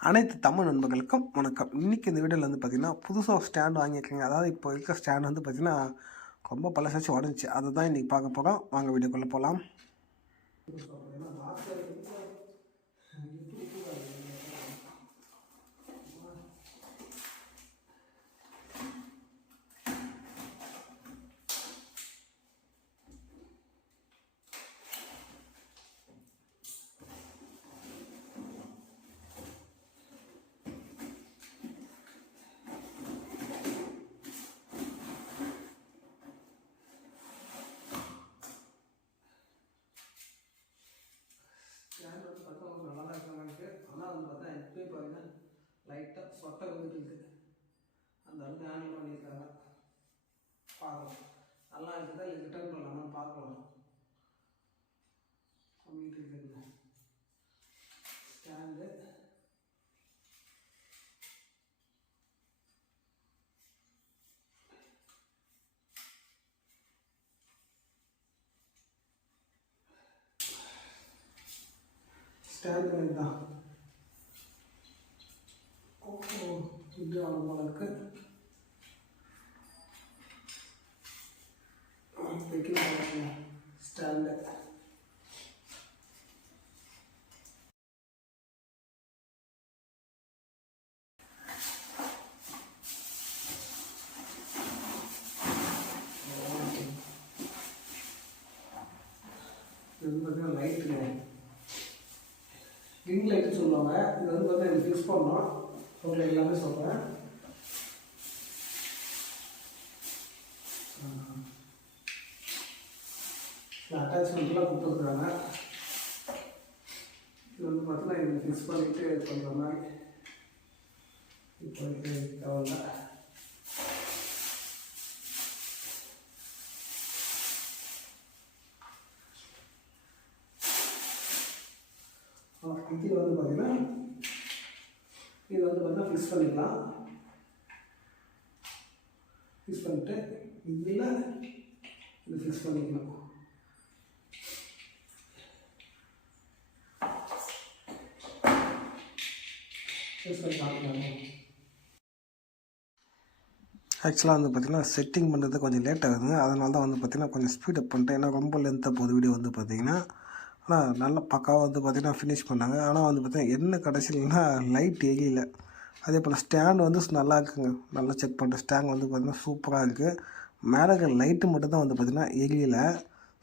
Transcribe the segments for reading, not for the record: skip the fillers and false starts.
அனைத்து தமிழ் நண்பர்களுக்கும் வணக்கம். இன்றைக்கி இந்த வீடியோவில் வந்து பார்த்திங்கன்னா புதுசாக ஒரு ஸ்டாண்ட் வாங்கியிருக்கேங்க. அதாவது இப்போ இருக்க ஸ்டாண்ட் வந்து பார்த்திங்கன்னா ரொம்ப பழசாச்சு உடஞ்சி. அதை தான் இன்றைக்கி பார்க்க போகிறோம். வாங்க வீடியோக்குள்ளே போகலாம். ஸ்டாண்ட் வந்து பார்த்தா நல்லா தான் இருக்கிற மாதிரி இருக்குது. ஆனால் வந்து பார்த்தா எப்பயும் பாருங்க லைட்டாக சொட்டை வந்துட்டு இருக்குது. அந்த அளவுக்கு ஹேண்டில் பண்ணியிருக்காங்க. பார்க்கலாம் நல்லா இருக்குதா இல்லை ரிட்டர்ன் பண்ணலாமான்னு பார்க்கலாம். வீட்டு இருக்குதுங்க ஸ்டாண்டு. ஸ்டாண்டு தான் இது அவ்வளோ போல இருக்கு. ஸ்டாண்டு இது வந்து பார்த்தீங்கன்னா லைட்டுங்க, ரிங் லைட்டுன்னு சொல்லுவாங்க. இது வந்து பார்த்தீங்கன்னா எனக்கு ஃபிக்ஸ் பண்ணோம். உங்களுக்கு எல்லாமே சொல்கிறேன். அட்டாச்மெண்ட்லாம் கொடுத்துருக்குறாங்க. இது வந்து பார்த்தீங்கன்னா இது ஃபிக்ஸ் பண்ணிவிட்டு பண்ணுற மாதிரி இப்போ தேவையில்லை. இது வந்து பார்த்தீங்கன்னா இது வந்து பார்த்தீங்கன்னா ஃபிக்ஸ் பண்ணிக்கலாம். ஃபிக்ஸ் பண்ணிவிட்டு இதில் இது ஃபிக்ஸ் பண்ணிக்கலாம். ஆக்சுவலாக வந்து பார்த்திங்கன்னா செட்டிங் பண்ணுறது கொஞ்சம் லேட் ஆகுதுங்க. அதனால தான் வந்து பார்த்திங்கன்னா கொஞ்சம் ஸ்பீடப் பண்ணிட்டேன். ஏன்னா ரொம்ப லென்த்தாக போகுது வீடியோ வந்து பார்த்திங்கன்னா. ஆனால் நல்லா பக்காவாக வந்து பார்த்திங்கன்னா ஃபினிஷ் பண்ணாங்க. ஆனால் வந்து பார்த்திங்கன்னா என்ன கடைசியில்னா லைட் எரியல. அதே போல் ஸ்டாண்ட் வந்து நல்லா இருக்குங்க. நல்லா செக் பண்ணுறேன். ஸ்டாண்ட் வந்து பார்த்திங்கன்னா சூப்பராக இருக்குது. மேலே இருக்கிற லைட்டு மட்டும் தான் வந்து பார்த்திங்கன்னா எரியல.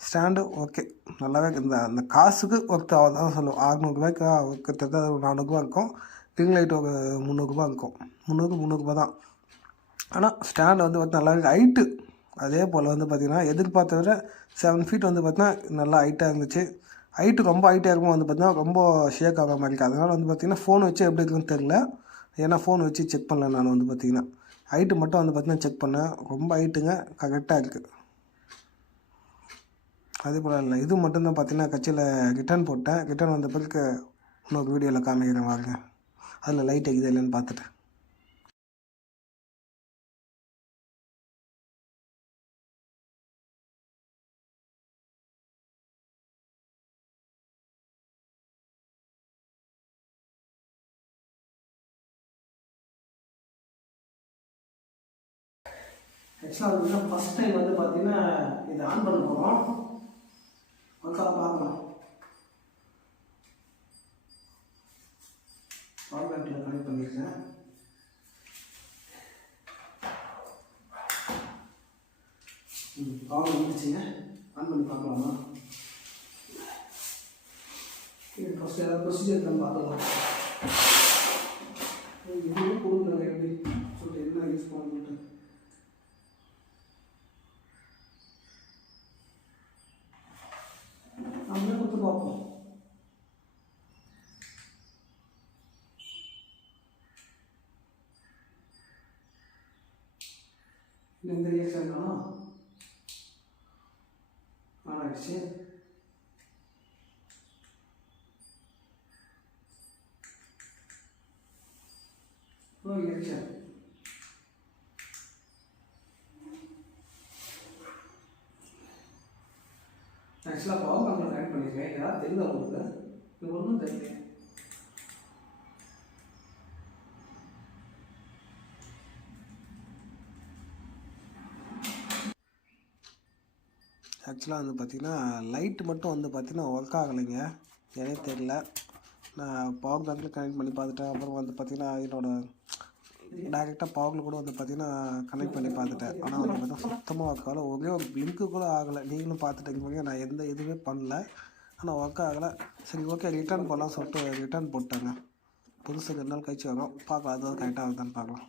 ஸ்டாண்டு ஓகே நல்லாவே அந்த காசுக்கு ஒர்த்து தான் சொல்லுவோம். 600 கிட்டத்தட்ட 400 இருக்கும். ரிங் லைட் ஒரு 300 இருக்கும். 300 தான். ஆனால் ஸ்டாண்டு வந்து பார்த்தா நல்லா இருக்குது. ஹைட்டு அதே போல் வந்து பார்த்திங்கன்னா எதிர்பார்த்த விட 7 ஃபீட் வந்து பார்த்திங்கன்னா நல்லா ஹைட்டாக இருந்துச்சு. ஹைட்டு ரொம்ப ஹைட்டாக இருக்கும் வந்து பார்த்திங்கன்னா ரொம்ப ஷேக் ஆகிற மாதிரி இருக்குது. அதனால் வந்து பார்த்திங்கன்னா ஃபோன் வச்சு எப்படி இருக்குன்னு தெரில. ஏன்னா ஃபோன் வச்சு செக் பண்ணல. நான் வந்து பார்த்திங்கன்னா ஹைட்டு மட்டும் வந்து பார்த்திங்கன்னா செக் பண்ணேன். ரொம்ப ஹைட்டுங்க கரெக்டாக இருக்குது. அதே போல் இல்லை இது மட்டும்தான் பார்த்திங்கன்னா கட்சியில் ரிட்டர்ன் போட்டேன். ரிட்டர்ன் வந்த பிறகு இன்னொரு வீடியோவில் காமிக்கிறேன் பாருங்க. அதில் லைட் எகுது இல்லைன்னு பார்த்துட்டு. ஆக்சுவலாக வந்து ஃபஸ்ட் டைம் வந்து பார்த்தீங்கன்னா இதை ஆன் பண்ண போகிறோம். மக்களா பார்க்கலாம். பவர் பேங்கில் கனெக்ட் பண்ணியிருக்கேன். பவர் வந்துச்சுங்க. ஆன் பண்ணி பார்க்கலாமா? இது ஃபஸ்ட்டு ஏதாவது ப்ரொசீஜர் தான் பார்க்கலாம். இதுவும் கொடுக்குறாங்க எப்படி சொல்லிட்டு என்ன யூஸ் பண்ணணுன்ட்டு. நம்மளே கொடுத்து பார்ப்போம். எந்த ரியாக்ஷன் காணும் ஆனாச்சு. ரியாக்ஷன் ஆக்சுவலாக பவர் பேங்கில் கனெக்ட் பண்ணியிருக்கேன். ஏதாவது தெரியுதா உங்களுக்கு? இது ஒன்றும் தெரியல. ஆக்சுவலாக வந்து பார்த்திங்கன்னா லைட்டு மட்டும் வந்து பார்த்திங்கன்னா ஒர்க் ஆகலைங்க, ஏனே தெரில. நான் பவர் பேங்க்கில் கனெக்ட் பண்ணி பார்த்துட்டேன். அப்புறம் வந்து பார்த்திங்கன்னா என்னோடய டேரெக்டாக பவரில் கூட வந்து பார்த்திங்கன்னா கனெக்ட் பண்ணி பார்த்துட்டேன். ஆனால் வந்து பார்த்தீங்கன்னா சுத்தமாக ஒர்க் ஆகலை. ஒரே ஒரு பிளிங்க்கு கூட ஆகலை. நீங்களும் பார்த்துட்டீங்க. நான் எந்த இதுவுமே பண்ணல, ஆனால் ஒர்க் ஆகலை. சரி ஓகே ரிட்டர்ன் பண்ணலாம் சொல்லிட்டு ரிட்டர்ன் போட்டேங்க. புதுசு 2 நாள் கழிச்சு வரும், பார்க்கலாம் அது கரெக்டாக இருக்குதான்னு பார்க்கலாம்.